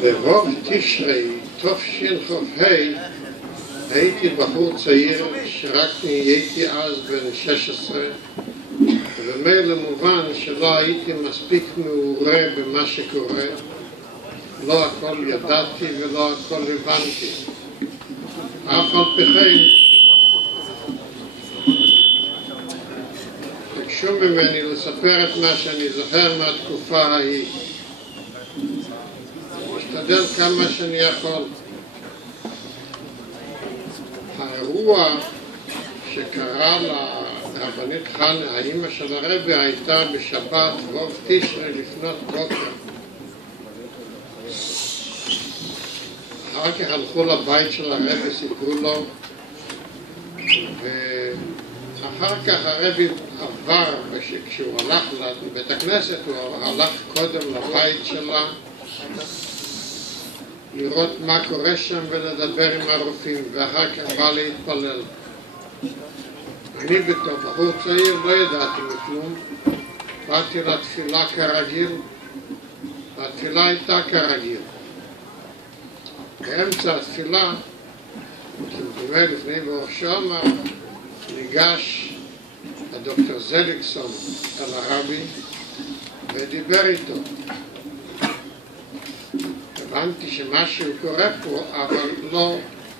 ברוב תשרי, תשכ"ה, הייתי בחור צעיר שרק נהייתי אז בן 16, וממילא מובן שלא הייתי מספיק מעורה במה שקורה. לא הכל ידעתי ולא הכל הבנתי. אף על פי כן ביקשו ממני לספר את מה שאני זוכר מהתקופה ההיא. משתדל כמה שאני יכול. האירוע שקרה לרבנית חנה, האמא של הרבי, הייתה בשבת רוב תשרי לפנות בוקר. אחר כך הלכו לבית של הרבי, סיפרו לו, ואחר כך הרבי עבר, כשהוא הלך לבית הכנסת, הוא הלך קודם לבית שלה, לראות מה קורה שם ולדבר עם הרופאים, ואחר כך בא להתפלל. אני בתור בחור צעיר לא ידעתי מכלום, באתי לתפילה כרגיל, והתפילה הייתה כרגיל. באמצע התפילה, כמדומה לפני ברוך שומר, ניגש הדוקטור זליקסון אל הרבי ודיבר איתו. הבנתי שמשהו קורה פה, אבל לא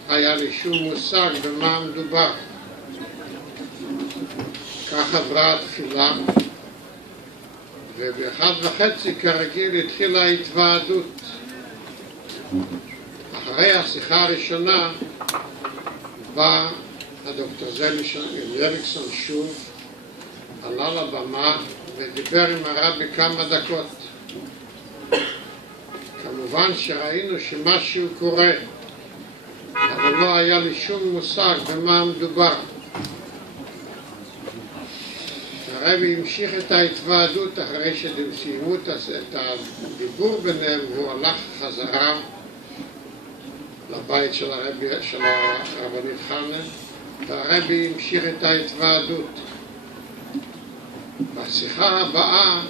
היה לי שום מושג במה מדובר. כך עברה התפילה, וב-1:30 כרגיל התחילה ההתוועדות. אחרי השיחה הראשונה בא הדוקטור זליקסון שוב, עלה לבמה ודיבר עם הרבי כמה דקות. כמובן שראינו שמשהו קורה, אבל לא היה לי שום מושג במה מדובר. הרבי המשיך את ההתוועדות אחרי שסיימו את הדיבור ביניהם, והוא הלך חזרה לבית של הרבנית חנה, והרבי המשיך את ההתוועדות. בשיחה הבאה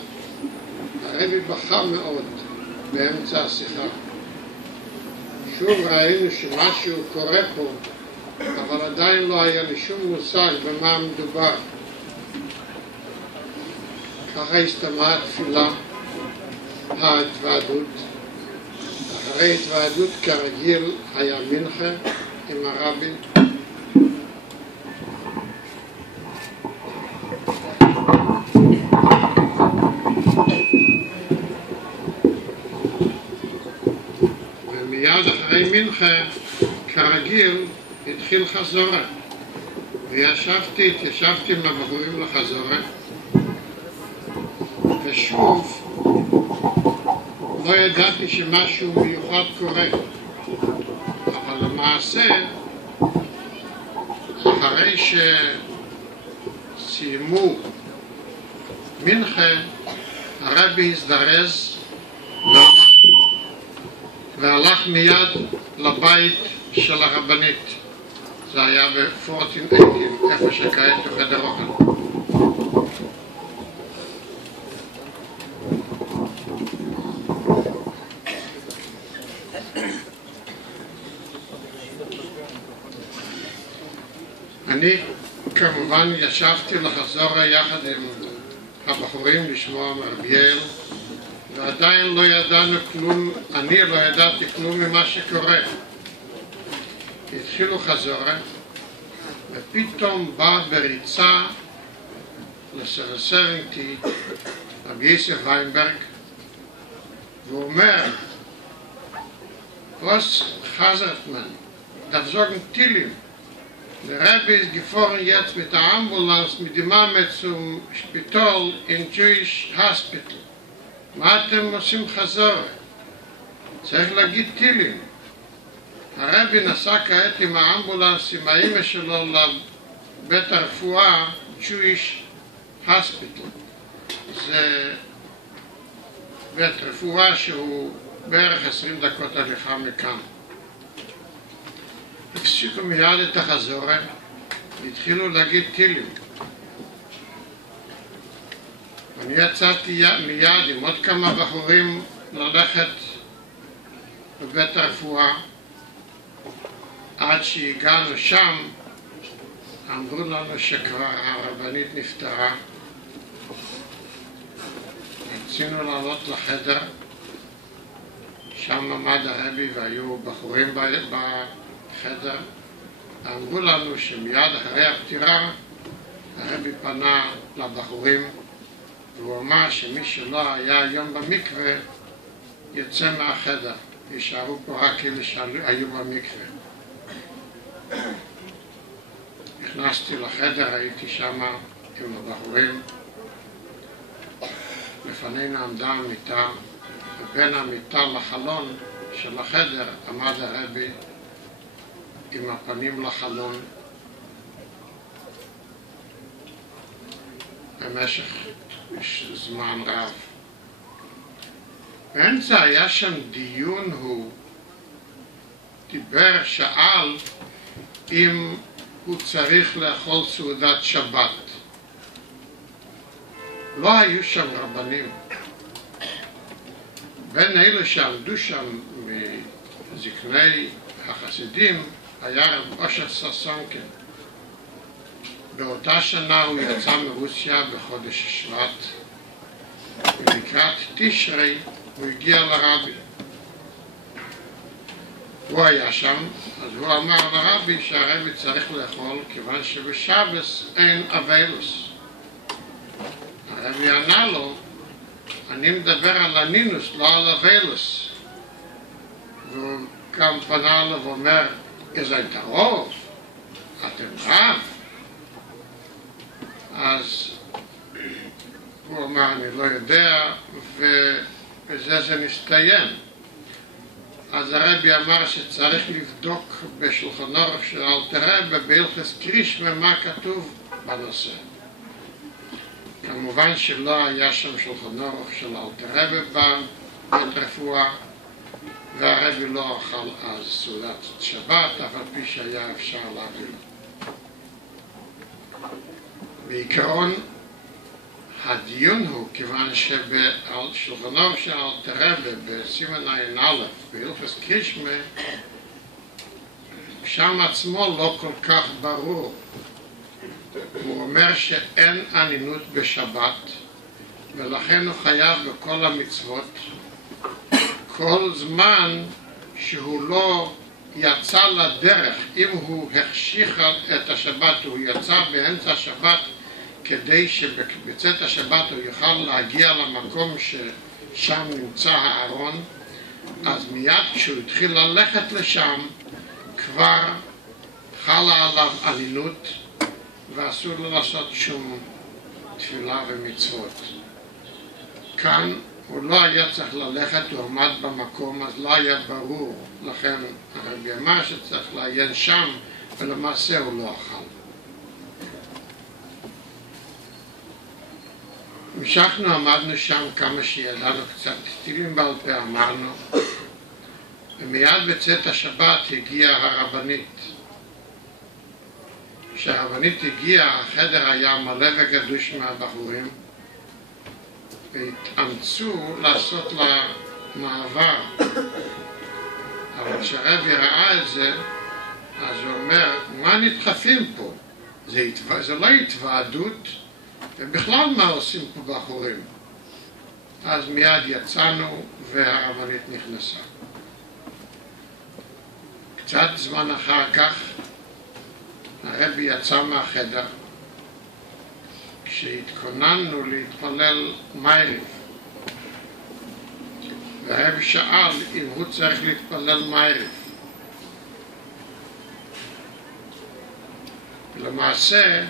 הרבי בכה מאוד באמצע השיחה. שוב ראינו שמשהו קורה פה, אבל עדיין לא היה לי שום מושג במה מדובר. ככה הסתיימה התפילה, ההתוועדות. אחרי התוועדות כרגיל היה מנחה עם הרבי. ומיד אחרי מנחה כרגיל התחיל חזורה. וישבתי עם הבחורים לחזורה. ושוב לא ידעתי שמשהו מיוחד קורה, אבל למעשה אחרי שסיימו מנחה הרבי הזדרז והלך מיד לבית של הרבנית. זה היה ב-1418, איפה שכעת הוא חדר אוכל. אני כמובן ישבתי לחזור יחד עם הבחורים לשמוע מרביאל, ועדיין לא ידענו כלום, אני לא ידעתי כלום ממה שקורה. התחילו חזורה, ופתאום בא בריצה לסרסר איתי רבי יוסף ויינברג, והוא אומר, was hazard man, darf sagen Tillim. Der Rebbe ist gefahren jetzt mit der Ambulanz, mit dem Mame zum Spital in Jewish Hospital. מה אתם עושים חזרה? צריך להגיד טילים. הרבי נסע כעת עם האמבולנס, עם האמא שלו לבית הרפואה, Jewish Hospital. זה בית רפואה שהוא בערך 20 דקות הליכה מכאן. הפסיקו מיד את החזורה, והתחילו להגיד טילים. אני יצאתי מיד עם עוד כמה בחורים ללכת בבית הרפואה. עד שהגענו שם, אמרו לנו שכבר הרבנית נפטרה. רצינו לעלות לחדר, שם עמד הרבי והיו בחורים בחדר. אמרו לנו שמיד אחרי הפטירה הרבי פנה לבחורים והוא אמר שמי שלא היה היום במקווה יצא מהחדר, יישארו פה רק אלה שהיו במקווה. נכנסתי לחדר, הייתי שם עם הבחורים, לפנינו עמדה המיטה, ובין המיטה לחלון של החדר עמד הרבי עם הפנים לחלון במשך זמן רב. באמצע היה שם דיון, הוא דיבר, שאל אם הוא צריך לאכול סעודת שבת. לא היו שם רבנים. בין אלה שעמדו שם מזקני החסידים היה רב אושר ססונקן. באותה שנה הוא יצא מרוסיה בחודש שבט, ולקראת תשרי הוא הגיע לרבי. הוא היה שם, אז הוא אמר לרבי שהרבי צריך לאכול כיוון שבשבס אין אבילוס. הרבי ענה לו, אני מדבר על הנינוס, לא על אבילוס. והוא גם פנה לו ואומר, איזה רוב? אתם רב? אז הוא אמר, אני לא יודע, ובזה זה נסתיים. אז הרבי אמר שצריך לבדוק בשולחן אורך של אלתר רבי בהלכות קרישמה מה כתוב בנושא. כמובן שלא היה שם שולחן אורך של אלתר רבי בבית רפואה, והרבי לא אכל אז סעודת שבת, אף על פי שהיה אפשר להביא לו. בעיקרון הדיון הוא כיוון שבשולחן אורך של אלתר רבי בסימן עין א' בהלכות קרישמה, שם עצמו לא כל כך ברור. הוא אומר שאין ענינות בשבת, ולכן הוא חייב בכל המצוות כל זמן שהוא לא יצא לדרך. אם הוא החשיך את השבת, הוא יצא באמצע השבת כדי שבצאת השבת הוא יוכל להגיע למקום ששם נמצא הארון, אז מיד כשהוא התחיל ללכת לשם כבר חלה עליו עלילות ואסור לו לעשות שום תפילה ומצוות. כאן הוא לא היה צריך ללכת, הוא עמד במקום, אז לא היה ברור. לכן הרבי אמר שצריך לעיין שם, ולמעשה הוא לא אכל. המשכנו, עמדנו שם כמה שידענו קצת, סטילים בעל פה אמרנו, ומיד בצאת השבת הגיעה הרבנית. כשהרבנית הגיעה, החדר היה מלא וגדוש מהבחורים, והתאמצו לעשות לה מעבר. אבל כשהרבי ראה את זה, אז הוא אומר, מה נדחפים פה? זה לא התוועדות, ובכלל מה עושים פה בחורים? אז מיד יצאנו והרבנית נכנסה. קצת זמן אחר כך הרבי יצא מהחדר כשהתכוננו להתפלל מייריב, והרבי שאל אם הוא צריך להתפלל מייריב. למעשה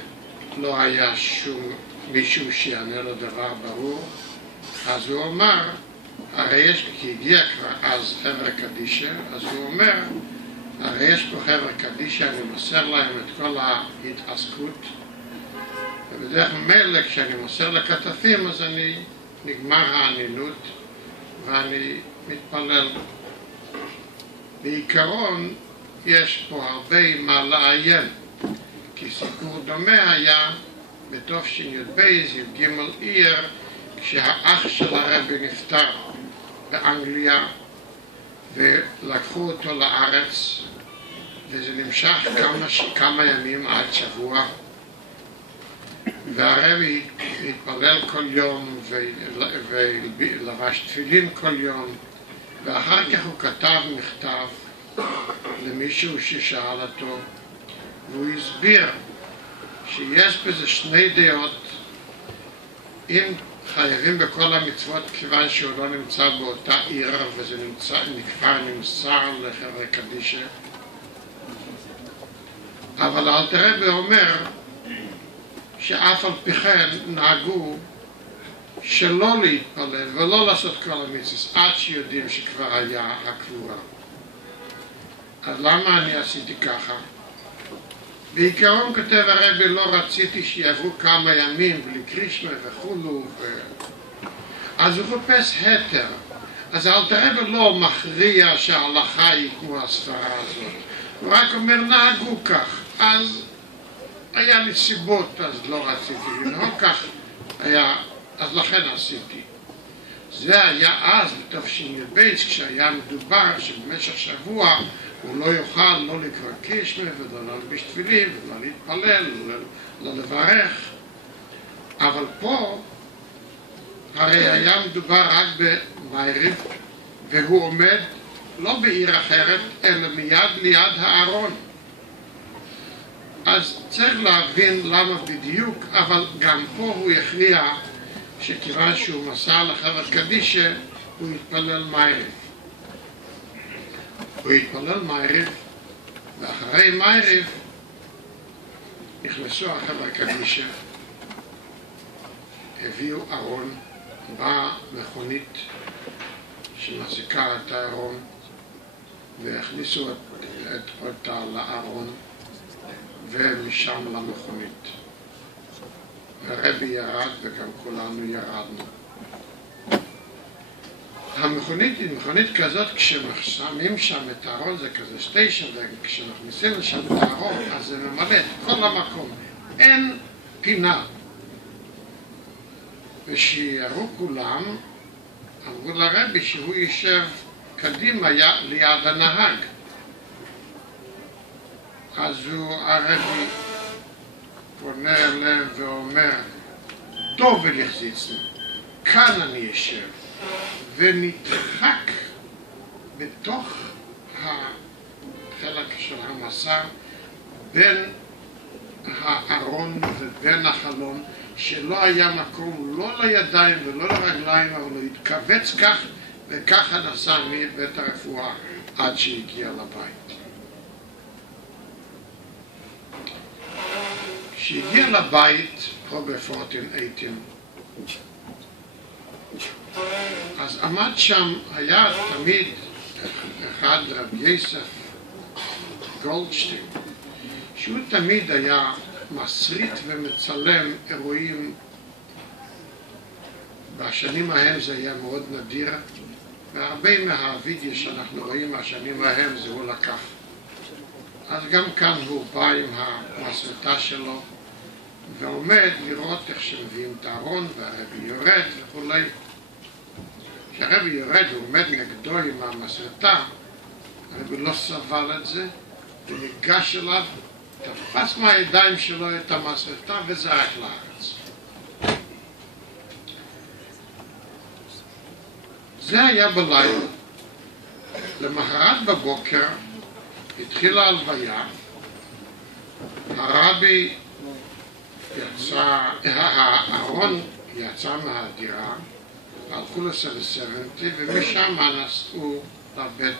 לא היה שום מישהו שיענה לו דבר ברור, אז הוא אומר, הרי יש, כי הגיע כבר אז חבר'ה קדישה, אז הוא אומר, הרי יש פה חבר'ה קדישה, אני מוסר להם את כל ההתעסקות, ובדרך מלא כשאני מוסר לכתפים, אז נגמר הענינות, ואני מתפלל. בעיקרון, יש פה הרבה מה לעיין, כי סיפור דומה היה בתש"ב, י"ג אייר, כשהאח של הרבי נפטר באנגליה, ולקחו אותו לארץ, וזה נמשך כמה ימים עד שבוע, והרבי התפלל כל יום ולבש תפילין כל יום, ואחר כך הוא כתב מכתב למישהו ששאל אותו, והוא הסביר שיש בזה שני דעות, אם חייבים בכל המצוות כיוון שהוא לא נמצא באותה עיר וזה כבר נמסר לחברי קדישה, אבל אלתר רבי אומר שאף על פי כן נהגו שלא להתפלל ולא לעשות כל המצוות עד שיודעים שכבר היה הקבורה. אז למה אני עשיתי ככה? בעיקרון כותב הרבי, לא רציתי שיעברו כמה ימים בלי קרישמה וכולו, אז הוא חופש היתר. אז אלתר רבי לא מכריע שההלכה היא כמו הספרה הזאת, הוא רק אומר נהגו כך. אז היה לי סיבות, אז לא רציתי לנהוג כך, אז לכן עשיתי. זה היה אז בתש"ב, כשהיה מדובר שבמשך שבוע הוא לא יוכל לא לקרוא קרישמה ולא להלביש תפילין ולא להתפלל, לא לברך. אבל פה הרי היה מדובר רק במייריב, והוא עומד לא בעיר אחרת אלא מיד ליד הארון. אז צריך להבין למה בדיוק, אבל גם פה הוא הכריע שכיוון שהוא מסר לחברת קדישה הוא יתפלל מייריב. הוא התפלל מייריב, ואחרי מייריב נכנסו החברה קדישה, הביאו ארון, באה מכונית שמחזיקה את הארון, והכניסו אותה לארון ומשם למכונית. הרבי ירד וגם כולנו ירדנו. המכונית היא מכונית כזאת, כששמים שם את הארון זה כזה סטיישן, וכשנכנסים לשם את הארון אז זה ממלא את כל המקום, אין פינה. ושיראו כולם, אמרו לרבי שהוא יישב קדימה ליד הנהג. אז הרבי פונה אליהם ואומר, טוב ולחזיצנו, כאן אני יושב. ונדחק בתוך החלק של המסע בין הארון ובין החלון, שלא היה מקום לא לידיים ולא לרגליים, אבל הוא התכווץ כך וככה נסע מבית הרפואה עד שהגיע לבית. כשהגיע לבית פה ב-1418, אז עמד שם, היה תמיד אחד רב יוסף גולדשטיין, שהוא תמיד היה מסריט ומצלם אירועים בשנים ההם זה היה מאוד נדיר, והרבה מהווידאו שאנחנו רואים מהשנים ההם זה הוא לקח. אז גם כאן הוא בא עם המסרטה שלו ועומד לראות איך שמביאים את הארון והרבי יורד וכולי. כשהרבי יורד הוא עומד נגדו עם המסרטה, הרבי לא סבל את זה וניגש אליו, תפס מהידיים שלו את המסרטה וזרק לארץ. זה היה בלילה. למחרת בבוקר התחילה ההלוויה, הרבי יצא, הארון יצא מהדירה, הלכו ל-70 ומשם נסעו לבית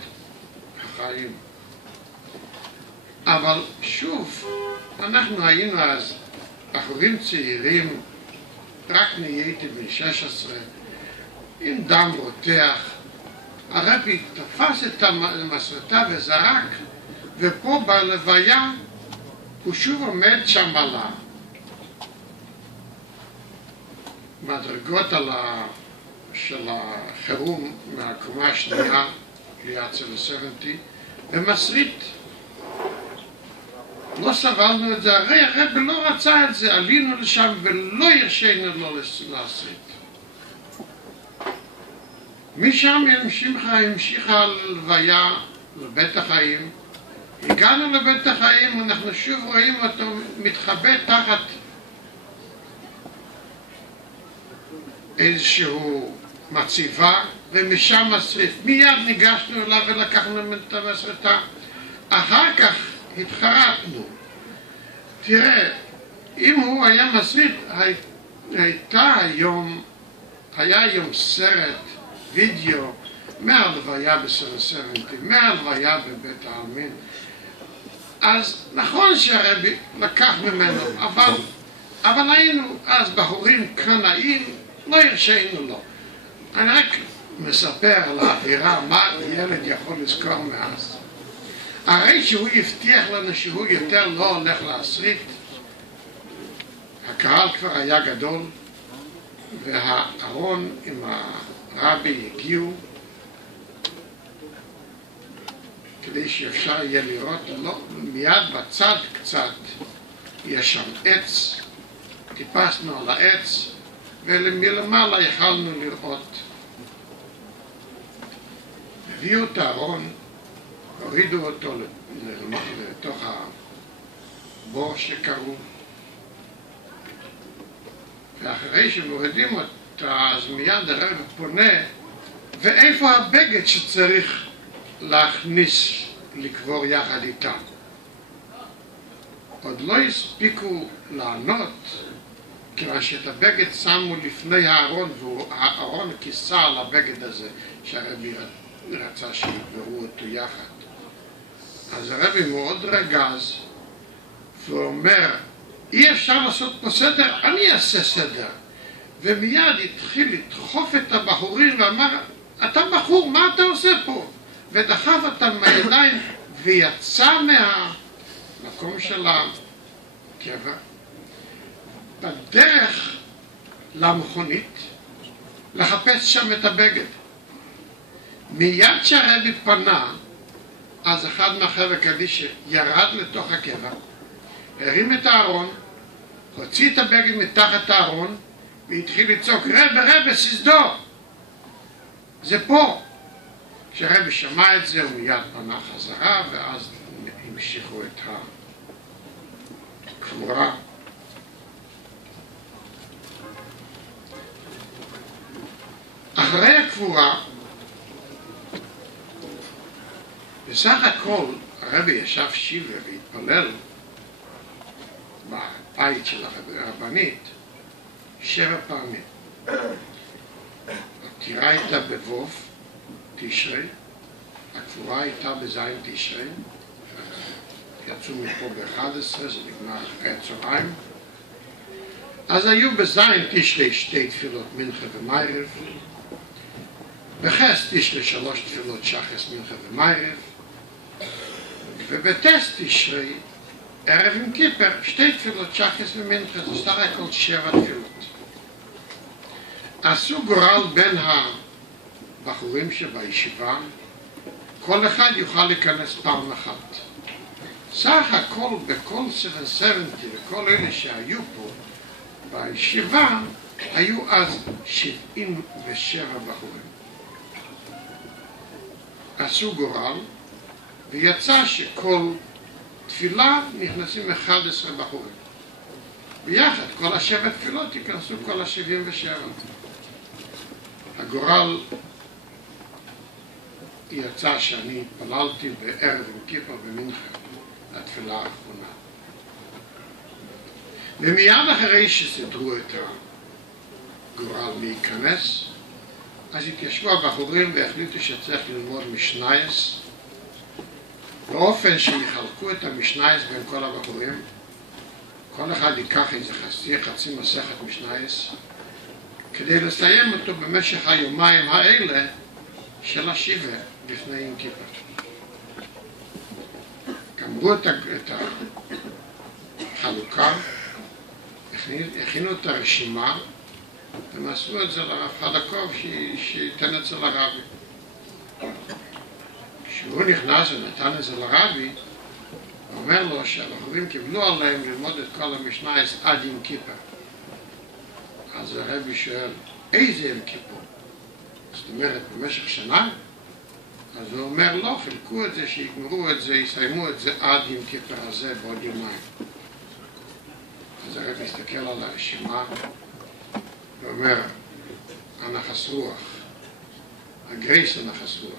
החיים. אבל שוב, אנחנו היינו אז בחורים צעירים, רק נהייתי בן 16, עם דם רותח. הרבי תפס את המסרטה וזרק, ופה בלוויה הוא שוב עומד שם על המדרגות של החירום מהקומה השנייה ליד 70 ומסריט. לא סבלנו את זה, הרי הרבי לא רצה את זה, עלינו לשם ולא הרשינו לו להסריט. משם המשיכה הלוויה לבית החיים. הגענו לבית החיים, אנחנו שוב רואים אותו מתחבא תחת איזשהו מציבה, ומשם מסריט. מיד ניגשנו אליו ולקחנו את המסרטה. אחר כך התחרטנו. תראה, אם הוא היה מסריט, היה היום סרט, וידאו, מהלוויה ב-70, מהלוויה בבית העלמין. אז נכון שהרבי לקח ממנו, אבל היינו אז בחורים קנאים, לא הרשינו לו. אני רק מספר על האווירה, מה ילד יכול לזכור מאז. הרי שהוא הבטיח לנו שהוא יותר לא הולך להסריט, הקהל כבר היה גדול, והארון עם הרבי הגיעו, כדי שאפשר יהיה לראות, לא, מיד בצד קצת יש שם עץ, טיפסנו על העץ, ומלמעלה יכלנו לראות. הביאו את הארון, הורידו אותו לתוך הבור שקרו, ואחרי שמורידים אותה, אז מיד הרב פונה, ואיפה הבגד שצריך להכניס לקבור יחד איתם? עוד לא הספיקו לענות, כיוון שאת הבגד שמו לפני הארון, והארון כיסה על הבגד הזה שהרבי רצה שיקברו אותו יחד. אז הרבי מאוד רגז ואומר, אי אפשר לעשות פה סדר, אני אעשה סדר. ומיד התחיל לדחוף את הבחורים ואמר, אתה בחור, מה אתה עושה פה? ודחף אותם מהידיים ויצא מהמקום של הקבר. בדרך למכונית לחפש שם את הבגד. מיד שהרבי פנה, אז אחד מהחבר'ה קדישא ירד לתוך הקבר, הרים את הארון, הוציא את הבגד מתחת הארון והתחיל לצעוק, רבי, ססדור, זה פה. כשהרבי שמע את זה הוא מיד פנה חזרה, ואז המשיכו את הקבורה. אחרי הקבורה, בסך הכל הרבי ישב שיבה והתפלל בבית של הרבנית 7 פעמים. הפטירה הייתה בווב תשרי, הקבורה הייתה בזין תשרי, יצאו מפה ב-11, זה נגמר אחרי הצהריים. אז היו בזין תשרי 2 תפילות מנחה ומיירב, בחס תשרי 3 תפילות שחס מנחה ומיירב, ובטס תשרי ערב עם כיפר 2 תפילות שחס ומנחה, זה סך הכל 7 תפילות. עשו גורל בין הבחורים שבישיבה, כל אחד יוכל להיכנס פעם אחת. סך הכל בכל 770 וכל אלה שהיו פה בישיבה, היו אז 77 בחורים. עשו גורל, ויצא שכל תפילה נכנסים 11 בחורים. ביחד, כל השבע תפילות ייכנסו כל ה-77. הגורל יצא שאני התפללתי בערב יום כיפר במינכן, התפילה האחרונה. ומיד אחרי שסידרו את הגורל להיכנס, אז התיישבו הבחורים והחליטו שצריך ללמוד משנייס, באופן שיחלקו את המשנייס בין כל הבחורים. כל אחד ייקח איזה חצי מסכת משנייס, כדי לסיים אותו במשך היומיים האלה של השיבה לפני יום כיפר. גמרו את החלוקה, הכינו את הרשימה, ומסרו את זה לרב חדקוב שייתן את זה לרבי. כשהוא נכנס ונתן את זה לרבי, הוא אומר לו שהבחורים קיבלו עליהם ללמוד את כל המשנייס עד יום כיפר. אז הרבי שואל, איזה יום כיפור? זאת אומרת, במשך שנה? אז הוא אומר, לא, חילקו את זה, שיגמרו את זה, יסיימו את זה עד יום כיפר הזה בעוד יומיים. אז הרבי הסתכל על הרשימה, ואומר, הנחס רוח, הגרייס הנחס רוח,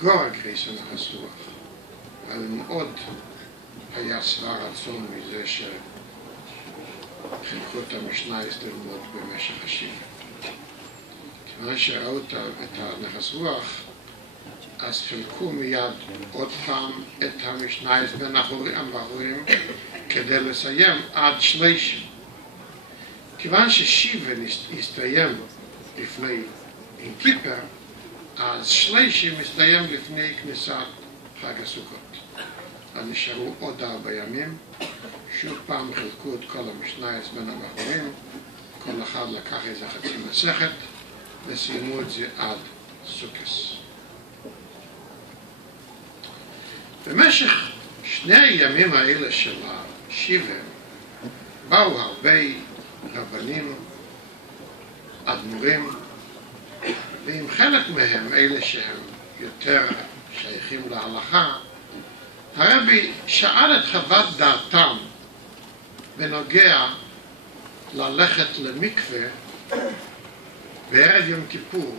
גור הגרייס הנחס רוח. אבל מאוד היה שבע רצון מזה שחילקו את המשנייס ללמוד במשך השיבה. כיוון שראו את הנחס רוח, אז חילקו מיד עוד פעם את המשנייס בין הבחורים כדי לסיים עד שלישים. כיוון ששיבה הסתיים לפני יום כיפר, אז שלישים הסתיים לפני כניסת חג הסוכות. אז נשארו עוד 4 ימים, שוב פעם חילקו את כל המשנייס בין הבחורים, כל אחד לקח איזה חצי מסכת, וסיימו את זה עד סוכס. במשך 2 הימים האלה של השיבה, באו הרבה רבנים, אדמו"רים, ועם חלק מהם, אלה שהם יותר שייכים להלכה, הרבי שאל את חוות דעתם בנוגע ללכת למקווה בערב יום כיפור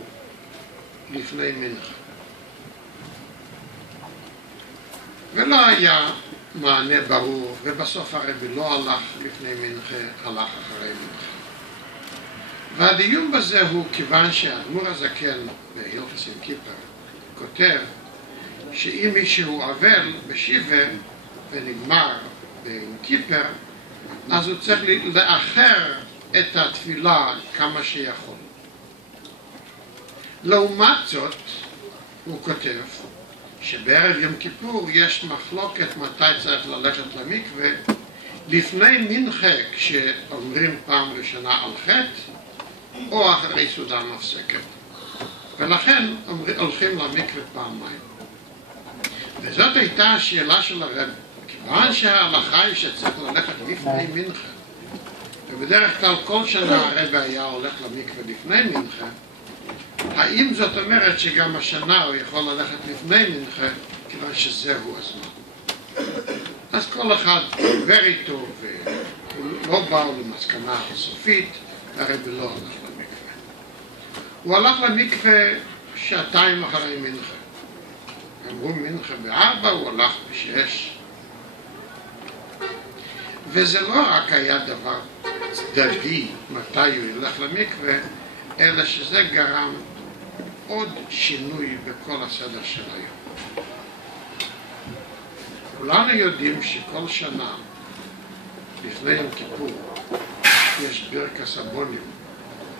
לפני מנחה. ולא היה מענה ברור, ובסוף הרבי לא הלך לפני מנחה, הלך אחרי מנחה. והדיון בזה הוא כיוון שהאדמו"ר הזקן בהלכות יום כיפר כותב שאם מישהו אבל בשיבה ונגמר ביום כיפר, אז הוא צריך לאחר את התפילה כמה שיכול. לעומת זאת, הוא כותב שבערב יום כיפור יש מחלוקת מתי צריך ללכת למקווה, לפני מנחה כשאומרים פעם ראשונה על חטא, או אחרי סעודה מפסקת. ולכן הולכים למקווה פעמיים. וזאת הייתה השאלה של הרב. כיוון שההלכה היא שצריך ללכת לפני מנחה, ובדרך כלל כל שנה הרב היה הולך למקווה לפני מנחה, האם זאת אומרת שגם השנה הוא יכול ללכת לפני מנחה, כיוון שזהו הזמן? אז כל אחד דבר איתו, ולא באו למסקנה הסופית, הרב לא הלך למקווה. הוא הלך למקווה 2 אחרי מנחה. אמרו מנחה ב-4, הוא הלך ב-6. וזה לא רק היה דבר צדדי מתי הוא ילך למקווה, אלא שזה גרם עוד שינוי בכל הסדר של היום. כולנו יודעים שכל שנה לפני יום כיפור יש ברכס הבונים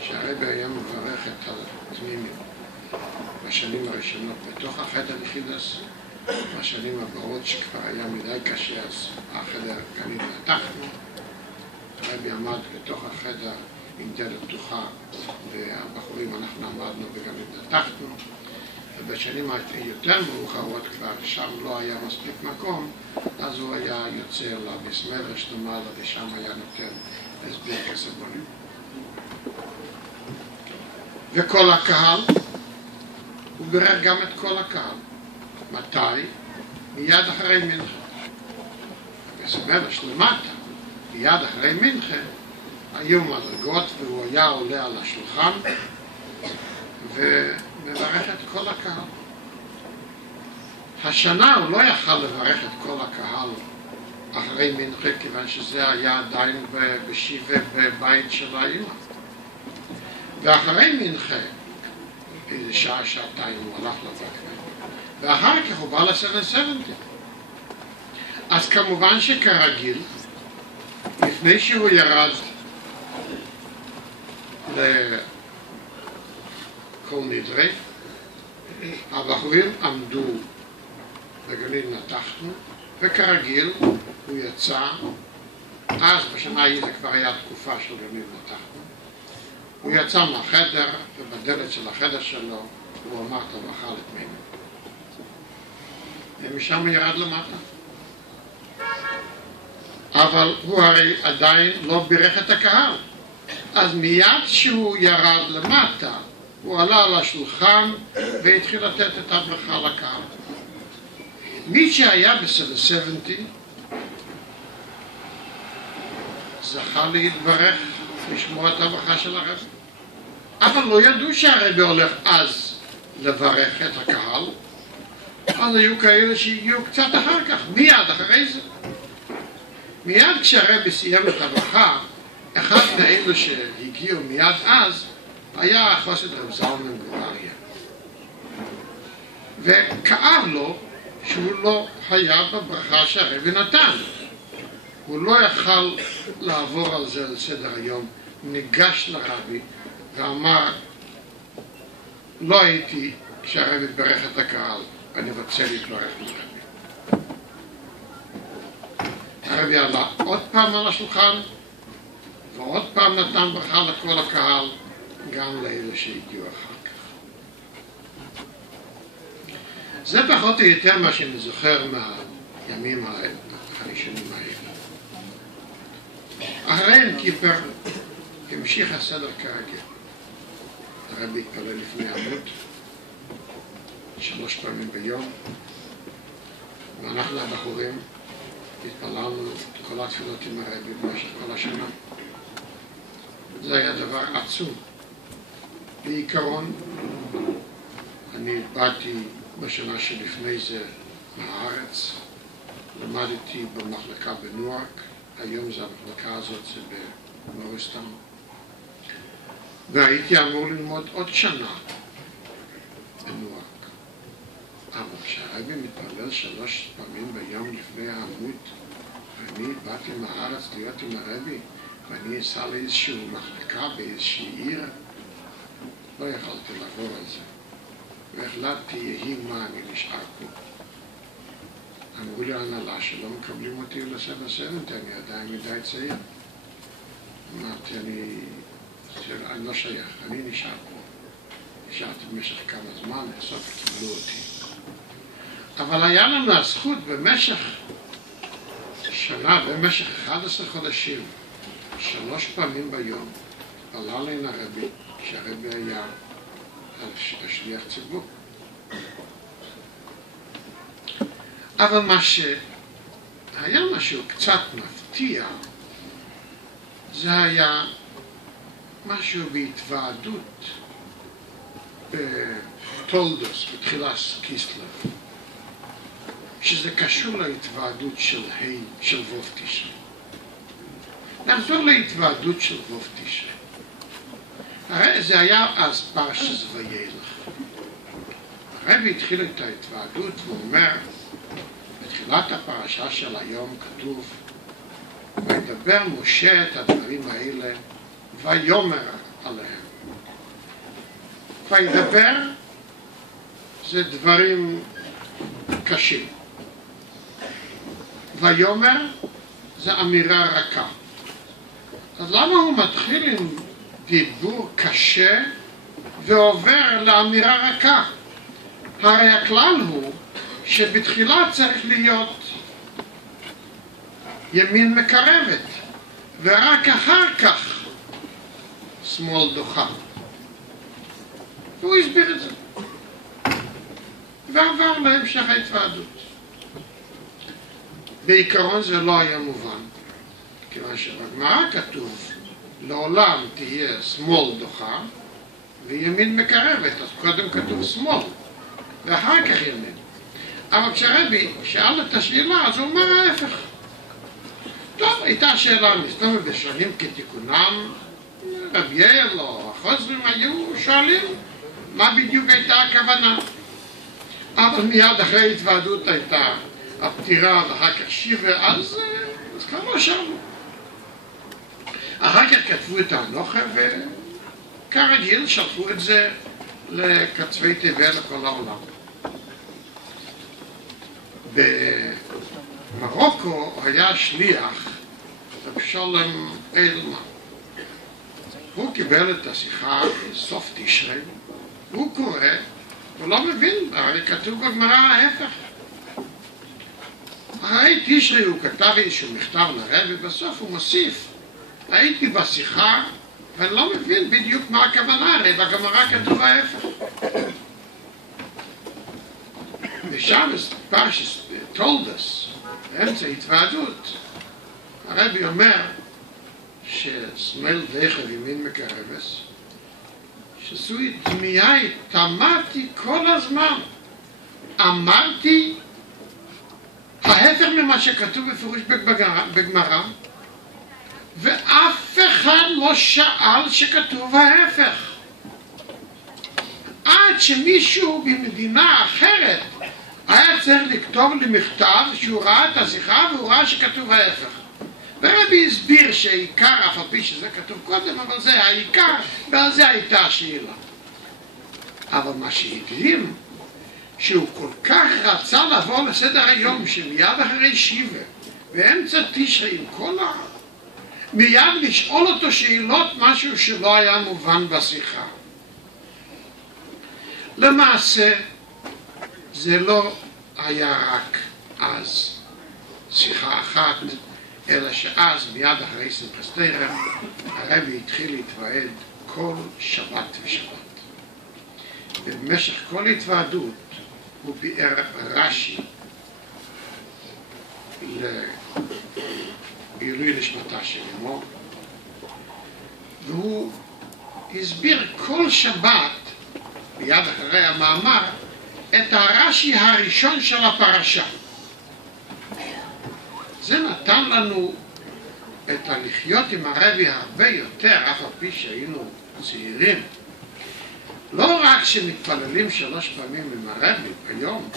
שהרבי היה מברך את התמימים בשנים הראשונות בתוך החדר יחידס, בשנים הבאות שכבר היה מדי קשה אז החדר גנית נתחנו, הרבי עמד בתוך החדר עם דלת פתוחה, והבחורים אנחנו עמדנו וגם התנתחנו. ובשנים יותר מאוחרות כבר, שם לא היה מספיק מקום, אז הוא היה יוצא לבסמדרש למעלה, ושם היה נותן הסבר כסבונים. וכל הקהל, הוא בירך גם את כל הקהל. מתי? מיד אחרי מנחה. בסמדרש למטה, מיד אחרי מנחה, היו מדרגות והוא היה עולה על השולחן ומברך את כל הקהל. השנה הוא לא יכל לברך את כל הקהל אחרי מנחה, כיוון שזה היה עדיין בשיבה בבית של האמא. ואחרי מנחה, איזה שעה, שעתיים הוא הלך לבקר. ואחר כך הוא בא ל-770. אז כמובן שכרגיל, לפני שהוא ירד לכל נדרי, הבחורים עמדו בגליל נתחנו, וכרגיל הוא יצא, אז בשנה ההיא זה כבר היה תקופה של גליל נתחנו, הוא יצא מהחדר, ובדלת של החדר שלו הוא אמר את הברכה לתמינו. ומשם הוא ירד למטה. אבל הוא הרי עדיין לא בירך את הקהל. אז מיד שהוא ירד למטה, הוא עלה על השולחן והתחיל לתת את הברכה לקהל. מי שהיה ב-770 זכה להתברך, לשמוע את הברכה של הרב. אבל לא ידעו שהרב הולך אז לברך את הקהל, אז היו כאלה שהגיעו קצת אחר כך, מיד אחרי זה. מיד כשהרב סיים את הברכה, אחד מאלו שהגיעו מיד אז היה חסיד רב זלמן גוריה. וכאב לו שהוא לא היה בברכה שהרב נתן. הוא לא יכל לעבור על זה לסדר היום, ניגש לרבי ואמר, לא הייתי כשהרב התברך את הקהל, אני רוצה להתברך לרבי. הרבי עלה עוד פעם על השולחן, ועוד פעם נתן ברכה לכל הקהל, גם לאלה שהגיעו אחר כך. זה פחות או יותר מה שאני זוכר מהימים הראשונים האלה. אחרי יום כיפר המשיך הסדר כרגיל. הרבי התפלל לפני עמוד 3 פעמים ביום, ואנחנו הבחורים התפללנו את כל התפילות עם הרבי במשך כל השנה. זה היה דבר עצום. בעיקרון, אני באתי בשנה שלפני זה מהארץ, למדתי במחלקה בנוארק, היום זה המחלקה הזאת זה במוריסטן, והייתי אמור ללמוד עוד שנה בנוארק. אבל כשהרבי מתפלל 3 פעמים ביום לפני העמוד, ואני באתי מהארץ להיות עם הרבי, ואני אסע לאיזושהי מחלקה באיזושהי עיר, לא יכולתי לעבור על זה. והחלטתי, יהי מה, אני נשאר פה. אמרו לי ההנהלה שלא מקבלים אותי ל-770, אני עדיין מדי צעיר. אמרתי, אני לא שייך, אני נשאר פה. נשארתי במשך כמה זמן, בסוף קיבלו אותי. אבל היה לנו הזכות במשך שנה, במשך 11 חודשים, 3 פעמים ביום, התפללנו עם הרבי, כשהרבי היה השליח ציבור. אבל היה משהו קצת מפתיע, זה היה משהו בהתוועדות בתולדוס, בתחילת קיסלב, שזה קשור להתוועדות של ווב תשרי. נחזור להתוועדות של ווב תשרי. הרי זה היה אז פרשת וילך. הרבי התחיל את ההתוועדות ואומר, בתחילת הפרשה של היום כתוב, וידבר משה את הדברים האלה ויאמר עליהם. וידבר זה דברים קשים. ויאמר זה אמירה רכה. אז למה הוא מתחיל עם דיבור קשה ועובר לאמירה רכה. הרי הכלל הוא שבתחילה צריך להיות ימין מקרבת, ורק אחר כך שמאל דוחה. והוא הסביר את זה. ועבר להמשך ההתוועדות. בעיקרון זה לא היה מובן, כיוון שבגמרא כתוב לעולם תהיה שמאל דוחה וימין מקרבת, אז קודם כתוב שמאל ואחר כך ימין. אבל כשהרבי שאל את השאלה, אז הוא אומר ההפך. טוב, הייתה שאלה מסתובבת בשנים כתיקונם, רבי אל או החוזרים היו שואלים מה בדיוק הייתה הכוונה. אבל מיד אחרי התוועדות הייתה הפטירה ואחר כך שיבה, אז כבר לא שאלו. אחר כך כתבו את האנוכה וכרגיל שלחו את זה לקצווי תבל לכל העולם. במרוקו היה שליח אבשלום אילמן. הוא קיבל את השיחה בסוף תשרי, הוא קורא, הוא לא מבין, הרי כתוב בגמרא ההפך. אחרי תשרי הוא כתב איזשהו מכתב לרבי, ובסוף הוא מוסיף, הייתי בשיחה ואני לא מבין בדיוק מה הכוונה, הרי בגמרא כתוב ההפך. ושם פרשת תולדס, באמצע התוועדות, הרבי אומר ששמאל דרך ימין מקרבס, שזוהי דמיי, תמדתי כל הזמן, אמרתי ההפך ממה שכתוב בפירוש בגמרא, ואף אחד לא שאל שכתוב ההפך. עד שמישהו במדינה אחרת היה צריך לכתוב לי מכתב שהוא ראה את השיחה והוא ראה שכתוב ההפך. ורבי הסביר שהעיקר, אף על פי שזה כתוב קודם, אבל זה העיקר, ועל זה הייתה השאלה. אבל מה שהדהים, שהוא כל כך רצה לבוא לסדר היום שמיד אחרי שיבה, באמצע תשרי עם כל מיד לשאול אותו שאלות, משהו שלא היה מובן בשיחה. למעשה, זה לא היה רק אז שיחה אחת, אלא שאז מיד אחרי שמחת תורה הרבי התחיל להתוועד כל שבת ושבת. ובמשך כל התוועדות הוא ביאר רש"י לעילוי נשמתה של אמו, והוא הסביר כל שבת מיד אחרי המאמר את הרש"י הראשון של הפרשה. זה נתן לנו את הלחיות עם הרבי הרבה יותר, אף על פי שהיינו צעירים. לא רק שמתפללים 3 פעמים עם הרבי ביום,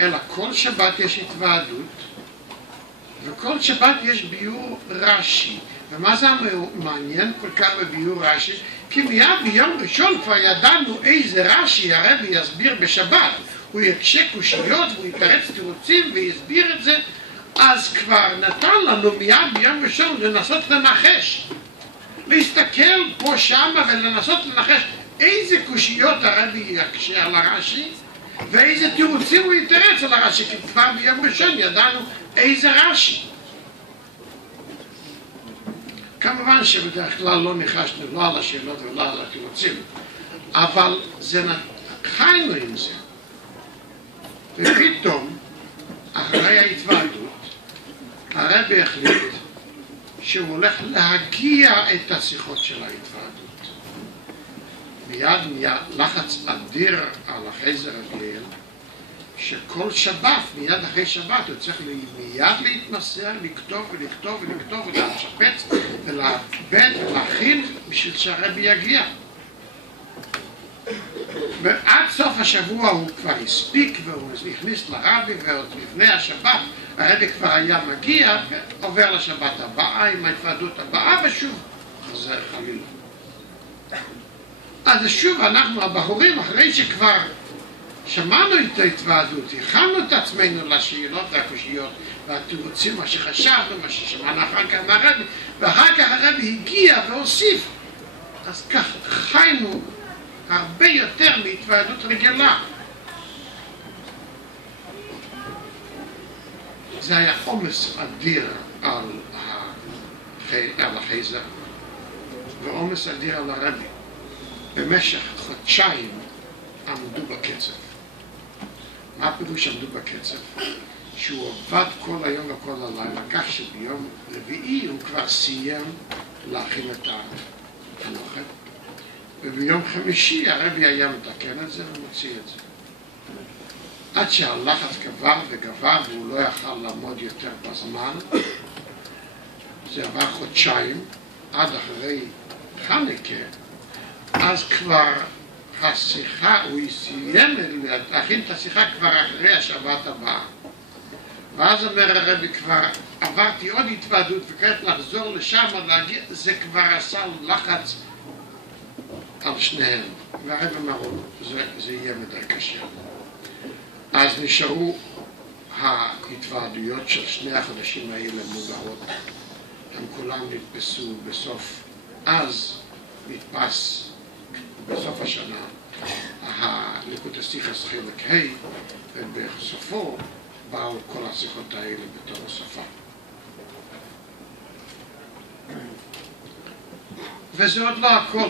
אלא כל שבת יש התוועדות, וכל שבת יש ביור רש"י. ומה זה מעניין כל כך בביור רש"י? כי מיד ביום ראשון כבר ידענו איזה רש"י הרבי יסביר בשבת. הוא יקשה קושיות והוא יתרץ תירוצים ויסביר את זה, אז כבר נתן לנו מיד ביום ראשון לנסות לנחש. להסתכל פה שמה ולנסות לנחש איזה קושיות הרבי יקשה על הרש"י ואיזה תירוצים הוא יתרץ על הרש"י, כי כבר ביום ראשון ידענו איזה רש"י. כמובן שבדרך כלל לא ניחשנו לא על השאלות ולא על התירוצים, אבל חיינו עם זה. ופתאום, אחרי ההתוועדות, הרבי החליט שהוא הולך להגיע את השיחות של ההתוועדות. מיד לחץ אדיר על החייזר רביאל, שכל שבת, מיד אחרי שבת, הוא צריך מיד להתמסר, לכתוב ולכתוב ולכתוב ולשפץ ולעבד ולהכין בשביל שהרבי יגיע. ועד סוף השבוע הוא כבר הספיק והוא הכניס לרבי, ועוד לפני השבת הרבי כבר היה מגיע ועובר לשבת הבאה עם ההתוועדות הבאה ושוב חוזר חלילה. אז שוב אנחנו הבחורים, אחרי שכבר שמענו את ההתוועדות, הכנו את עצמנו לשאלות והקושיות והתירוצים, מה שחשבנו, מה ששמענו אחר כך מהרבי, ואחר כך הרבי הגיע והוסיף אז כך חיינו הרבה יותר מהתוועדות רגילה. זה היה עומס אדיר על החייזר, ועומס אדיר על הרבי. במשך חודשיים עמדו בקצב. מה הפירוש עמדו בקצב? שהוא עבד כל היום וכל הלילה, כך שביום רביעי הוא כבר סיים להכין את האוכל, וביום חמישי הרבי היה מתקן את זה ומוציא את זה. עד שהלחץ גבר וגבר והוא לא יכל לעמוד יותר בזמן, זה עבר חודשיים, עד אחרי חנוכה, אז כבר השיחה, הוא סיים להכין את השיחה כבר אחרי השבת הבאה. ואז אומר הרבי, כבר עברתי עוד התוועדות וכעת לחזור לשם, להגיע, זה כבר עשה לחץ על שניהם. והרבי אמרו, זה יהיה מדי קשה. אז נשארו ההתוועדויות של שני החודשים האלה מוגרות. הם כולם נתפסו בסוף, אז נתפס בסוף השנה הליקוטי סיכס חלק ה', ובסופו באו כל השיחות האלה בתור שפה. וזה עוד לא הכל.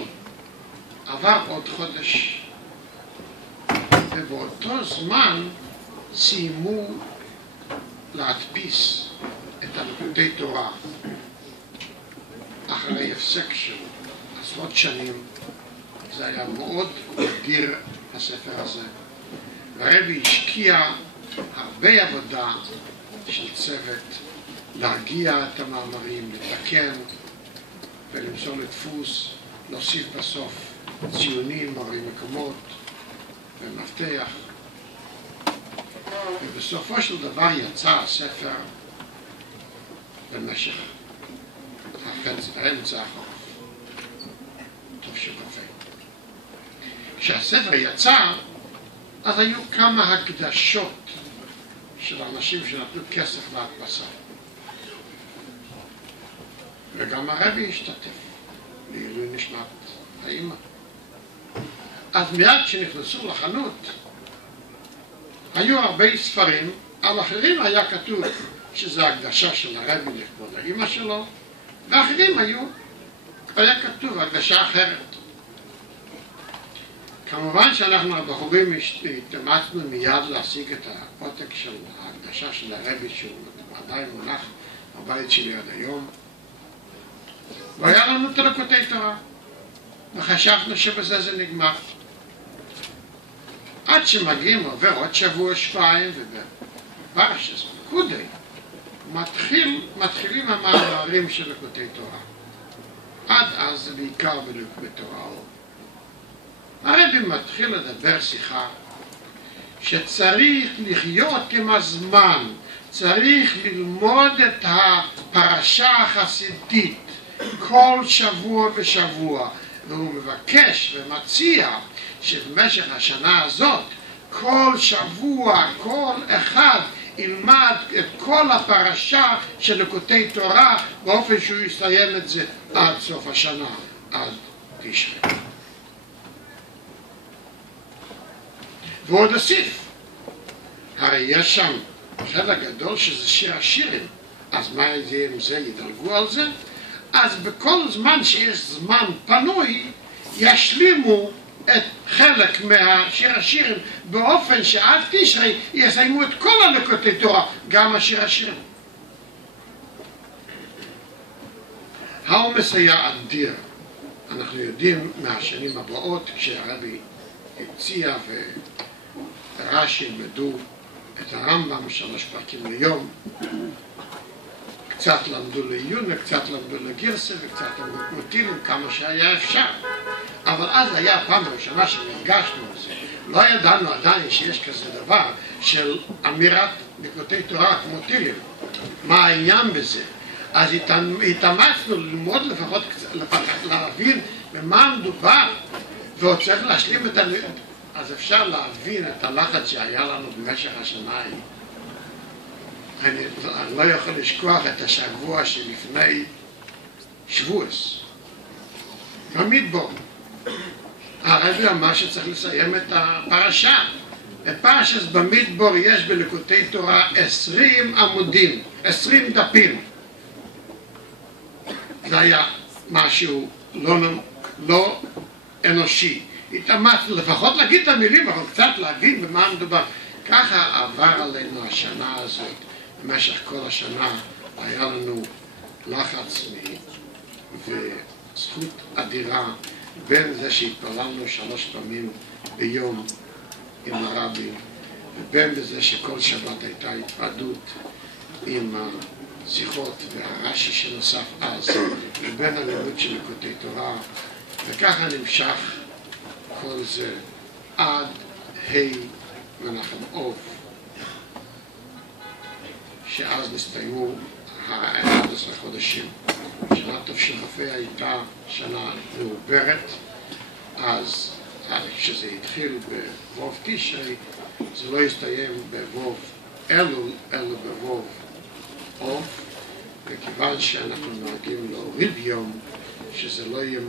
עבר עוד חודש, ובאותו זמן סיימו להדפיס את הליקוטי תורה אחרי הפסק של עשרות שנים. זה היה מאוד אדיר הספר הזה, והרבי השקיע הרבה עבודה של צוות להגיע את המאמרים, לתקן ולמסור לדפוס, להוסיף בסוף ציונים, מראי מקומות ומפתח. ובסופו של דבר יצא הספר במשך האמצע האחרון. טוב שבפה. כשהספר יצא, אז היו כמה הקדשות של אנשים שנתנו כסף להדפסה. וגם הרבי השתתף, לעילוי נשמת האמא. אז מיד כשנכנסו לחנות, היו הרבה ספרים, על אחרים היה כתוב שזה הקדשה של הרבי לכבוד האמא שלו, ואחרים היה כתוב הקדשה אחרת. כמובן שאנחנו הבחורים התאמצנו מיד להשיג את הפותק של ההקדשה של הרבי, שהוא עדיין מונח בבית שלי עד היום. והיה לנו את הליקוטי תורה, וחשבנו שבזה זה נגמר. עד שמגיעים, עובר עוד שבוע, שבועיים, ובפרשת פקודי מתחילים המאמרים של ליקוטי תורה. עד אז זה בעיקר בליקוטי תורה. הרבי מתחיל לדבר שיחה שצריך לחיות עם הזמן, צריך ללמוד את הפרשה החסידית כל שבוע ושבוע, והוא מבקש ומציע שבמשך השנה הזאת כל שבוע, כל אחד ילמד את כל הפרשה של ליקוטי תורה באופן שהוא יסיים את זה עד סוף השנה, עד תשרי. ועוד אוסיף, הרי יש שם חלק גדול שזה שיר השירים, אז מה יהיה עם זה? ידלגו על זה? אז בכל זמן שיש זמן פנוי, ישלימו את חלק מהשיר השירים באופן שעד תשרי יסיימו את כל הליקוטי תורה, גם השיר השירים. העומס היה אדיר. אנחנו יודעים מהשנים הבאות, כשהרבי הציע וראה שילמדו את הרמב"ם 3 פרקים ליום, קצת למדו לעיון, קצת למדו לגרסה וקצת למדו מוטילים, כמה שהיה אפשר. אבל אז היה הפעם הראשונה שנרגשנו על זה. לא ידענו עדיין שיש כזה דבר של אמירת ליקוטי תורה כמו טילים. מה העניין בזה? אז התאמצנו ללמוד לפחות להבין במה מדובר, ועוד צריך להשלים את אז אפשר להבין את הלחץ שהיה לנו במשך השנה ההיא. אני לא יכול לשכוח את השבוע שלפני שבועס. במדבר. הרבי אמר שצריך לסיים את הפרשה. בפרשת במדבר יש בליקוטי תורה 20 עמודים, 20 דפים. זה היה משהו לא אנושי. התאמצנו לפחות להגיד את המילים, אבל קצת להבין במה מדובר. ככה עבר עלינו השנה הזאת. במשך כל השנה היה לנו לחץ וזכות אדירה בין זה שהתפללנו 3 פעמים ביום עם הרבי, ובין בזה שכל שבת הייתה התוועדות עם השיחות והרש"י שנוסף אז, ובין הלימוד של ליקוטי תורה, וככה נמשך כל זה עד מנחם אוב, שאז נסתיימו 11 חודשים. שנה תש"כ"ה הייתה שנה מעוברת, אז כשזה התחיל בו"ב תשרי, זה לא הסתיים בו"ב אלול, אלא בו"ב אוב, וכיוון שאנחנו נוהגים להוריד יום, שזה לא יהיה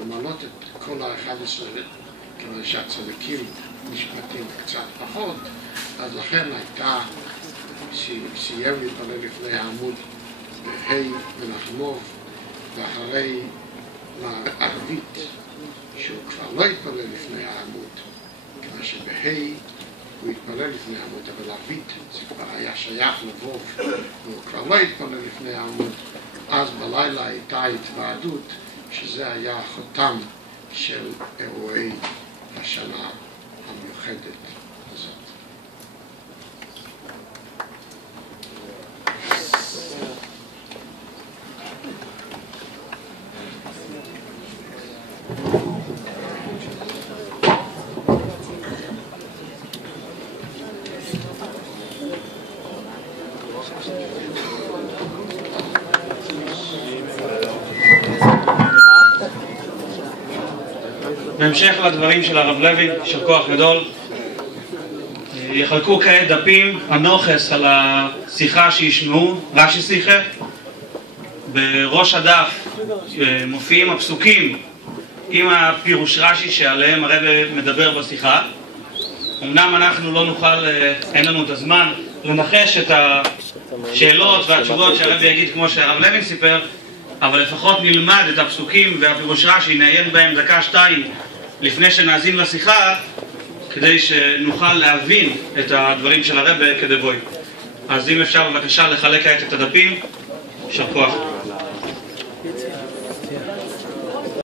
למלות את כל ה-11, כיוון שהצדיקים נשפטים קצת פחות, אז לכן הייתה, סיים להתפלל לפני העמוד בה' מנחם אוב, ואחרי ערבית, שהוא כבר לא התפלל לפני העמוד, כיוון שבה' הוא התפלל לפני העמוד, אבל ערבית זה כבר היה שייך לבוב, והוא כבר לא התפלל לפני העמוד, אז בלילה הייתה התוועדות, שזה היה החותם של אירועי השנה המיוחדת הזאת. בהמשך לדברים של הרב לוי, יישר כוח גדול, יחלקו כעת דפים הנוחס על השיחה שישמעו, רש"י שיחה. בראש הדף מופיעים הפסוקים עם הפירוש רש"י שעליהם הרב מדבר בשיחה. אמנם אנחנו לא נוכל, אין לנו את הזמן לנחש את השאלות והתשובות שהרב יגיד כמו שהרב לוי סיפר, אבל לפחות נלמד את הפסוקים והפירוש רש"י, נעיין בהם דקה-שתיים לפני שנאזין לשיחה, כדי שנוכל להבין את הדברים של הרב כדבוי. אז אם אפשר בבקשה לחלק כעת את הדפים, יישר כוח.